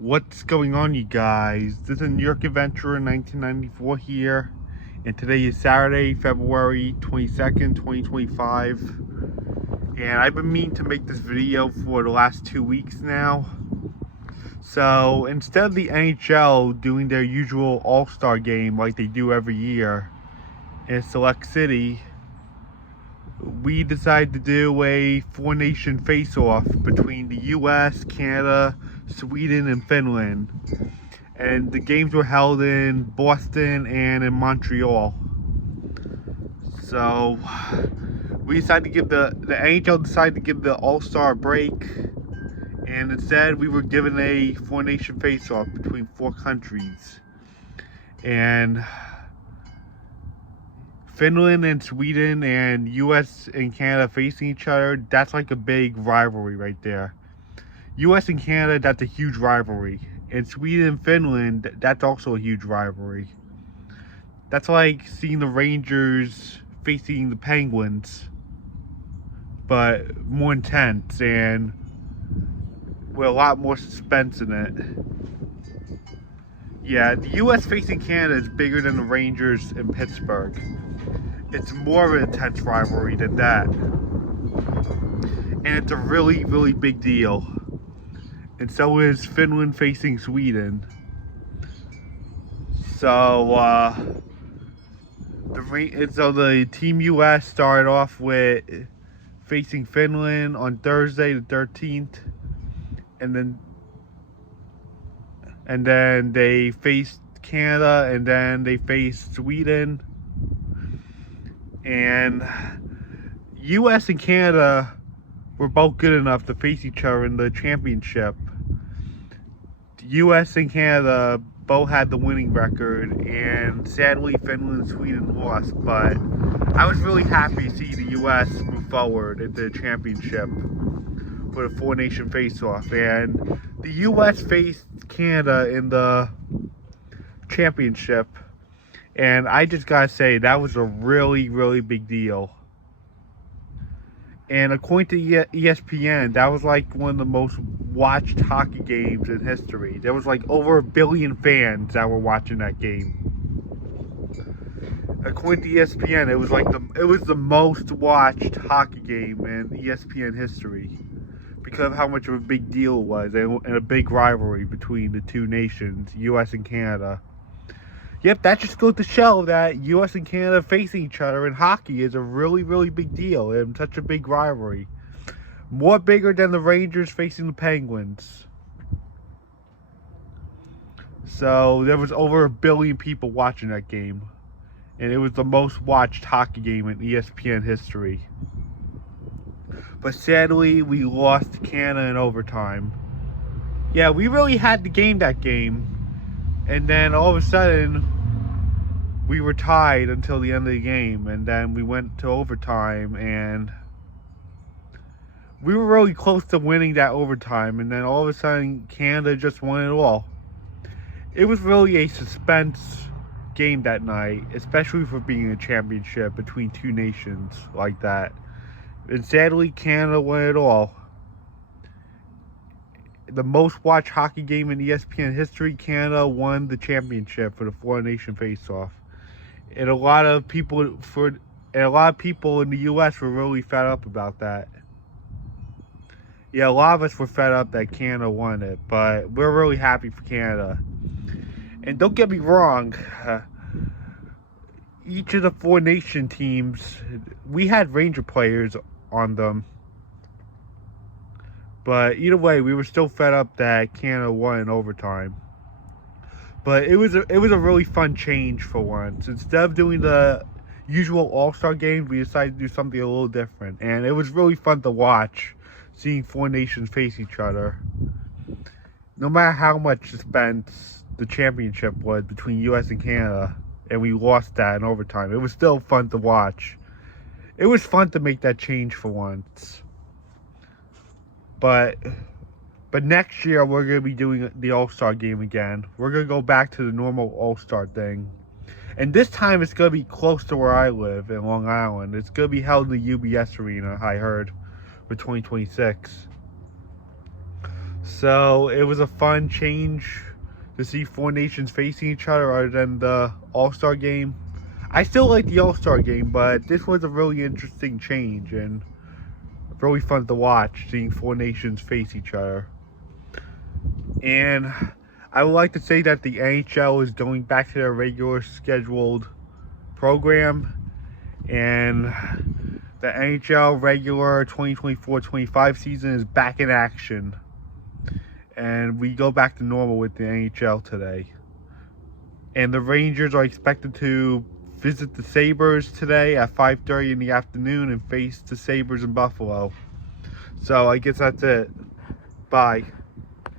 What's going on, you guys? This is New York Adventurer 1994 here, and today is Saturday, February 22nd, 2025. And I've been meaning to make this video for the last 2 weeks now. So instead of the NHL doing their usual All-Star game like they do every year in a select city, we decided to do a four-nation face-off between the US, Canada, Sweden, and Finland. And the games were held in Boston and in Montreal. So we decided to give the NHL decided to give the All-Star break, and instead we were given a four-nation face-off between four countries. And Finland and Sweden and US and Canada facing each other, that's like a big rivalry right there. US and Canada, that's a huge rivalry. And Sweden and Finland, that's also a huge rivalry. That's like seeing the Rangers facing the Penguins, but more intense and with a lot more suspense in it. Yeah, the US facing Canada is bigger than the Rangers in Pittsburgh. It's more of an intense rivalry than that. And it's a really, really big deal. And so is Finland facing Sweden. So, the Team US started off with facing Finland on Thursday the 13th. And then they faced Canada, and then they faced Sweden. And US and Canada were both good enough to face each other in the championship. US and Canada both had the winning record, and sadly Finland and Sweden lost, but I was really happy to see the US move forward into the championship for the four-nation face-off. And the US faced Canada in the championship, and I just gotta say, that was a really, really big deal. And according to ESPN, that was like one of the most watched hockey games in history. There was like over 1 billion fans that were watching that game. According to ESPN, it was the most watched hockey game in ESPN history because of how much of a big deal it was, and a big rivalry between the two nations, US and Canada. Yep, that just goes to show that US and Canada facing each other in hockey is a really, really big deal and such a big rivalry. More bigger than the Rangers facing the Penguins. So there was over 1 billion people watching that game. And it was the most watched hockey game in ESPN history. But sadly, we lost to Canada in overtime. Yeah, we really had to game that game. And then all of a sudden, we were tied until the end of the game. And then we went to overtime, and we were really close to winning that overtime. And then all of a sudden, Canada just won it all. It was really a suspense game that night, especially for being a championship between two nations like that. And sadly, Canada won it all. The most watched hockey game in ESPN history, Canada won the championship for the four-nation face-off. And a lot of people in the US were really fed up about that. Yeah, a lot of us were fed up that Canada won it, but we're really happy for Canada. And don't get me wrong, each of the four-nation teams, we had Ranger players on them. But either way, we were still fed up that Canada won in overtime. But it was a really fun change for once. Instead of doing the usual All-Star games, we decided to do something a little different. And it was really fun to watch, seeing four nations face each other. No matter how much suspense the championship was between US and Canada, and we lost that in overtime, it was still fun to watch. It was fun to make that change for once. But next year, we're going to be doing the All-Star game again. We're going to go back to the normal All-Star thing. And this time, it's going to be close to where I live in Long Island. It's going to be held in the UBS Arena, I heard, for 2026. So it was a fun change to see four nations facing each other other than the All-Star game. I still like the All-Star game, but this was a really interesting change and really fun to watch, seeing four nations face each other. And I would like to say that the NHL is going back to their regular scheduled program, and the NHL regular 2024-25 season is back in action, and we go back to normal with the NHL today. And the Rangers are expected to visit the Sabres today at 5:30 in the afternoon and face the Sabres in Buffalo. So I guess that's it. Bye.